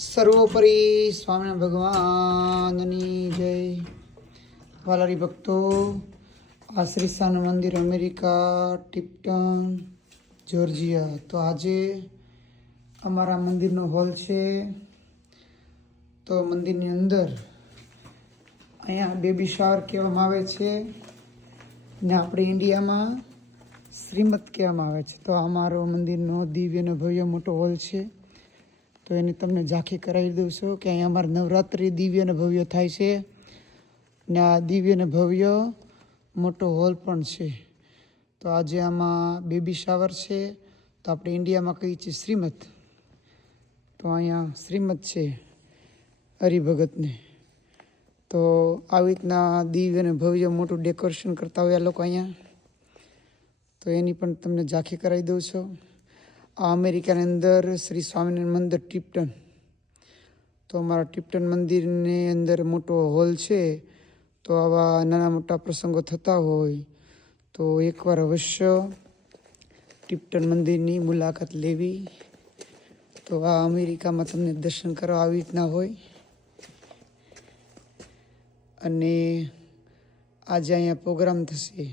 સર્વોપરી સ્વામિનારાયણ ભગવાનની જય. વાલારી ભક્તો, આ શ્રી સાનું મંદિર અમેરિકા, ટિપ્ટન, જોર્જિયા. તો આજે અમારા મંદિરનો હોલ છે. તો મંદિરની અંદર અહીંયા બેબી શાવર કહેવામાં આવે છે ને આપણે ઇન્ડિયામાં શ્રીમત કહેવામાં આવે છે. તો અમારો મંદિરનો દિવ્ય અને ભવ્ય મોટો હોલ છે. તો એની તમને ઝાંખી કરાવી દઉં છું કે અહીંયા અમારે નવરાત્રિ દિવ્ય અને ભવ્ય થાય છે ને આ દિવ્ય અને ભવ્ય મોટો હોલ પણ છે. તો આજે આમાં બેબી શાવર છે. તો આપણે ઇન્ડિયામાં કહીએ છીએ શ્રીમત. તો અહીંયા શ્રીમત છે હરિભગતને. તો આવી રીતના દિવ્ય અને ભવ્ય મોટું ડેકોરેશન કરતા હોય આ લોકો અહીંયા. તો એની પણ તમને ઝાંખી કરાવી દઉં છું. આ અમેરિકાની અંદર શ્રી સ્વામિનારાયણ મંદિર ટિપ્ટન. તો અમારા ટિપ્ટન મંદિરની અંદર મોટો હોલ છે. તો આવા નાના મોટા પ્રસંગો થતા હોય તો એકવાર અવશ્ય ટિપ્ટન મંદિરની મુલાકાત લેવી. તો આ અમેરિકામાં તમને દર્શન કરવા આવી રીતના હોય. અને આજે અહીંયા પ્રોગ્રામ થશે.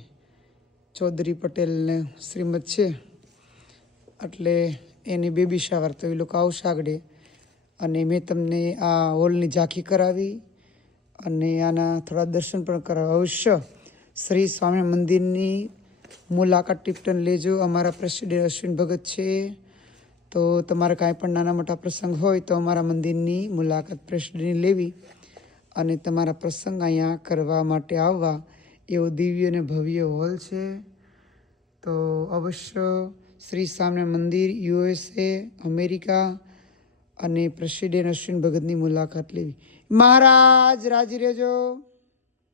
ચૌધરી પટેલને શ્રીમત છે એટલે એની બેબી શાવર. તો એ લોકો આવશે આગળ. અને મેં તમને આ હોલની ઝાંખી કરાવી અને આના થોડા દર્શન પણ કરાવ્યા. અવશ્ય શ્રી સ્વામિનારાયણ મંદિરની મુલાકાત ટિપ્ટન લેજો. અમારા પ્રેસિડેન્ટ અશ્વિન ભગત છે. તો તમારે કાંઈ પણ નાના મોટા પ્રસંગ હોય તો અમારા મંદિરની મુલાકાત પ્રેસિડેન્ટની લેવી અને તમારા પ્રસંગ અહીંયા કરવા માટે આવવા. એવો દિવ્ય અને ભવ્ય હોલ છે. તો અવશ્ય શ્રી સ્વામિનારાયણ મંદિર, USA, અમેરિકા અને પ્રેસિડેન્ટ અશ્વિન ભગતની મુલાકાત લેવી. મહારાજ રાજી રહેજો.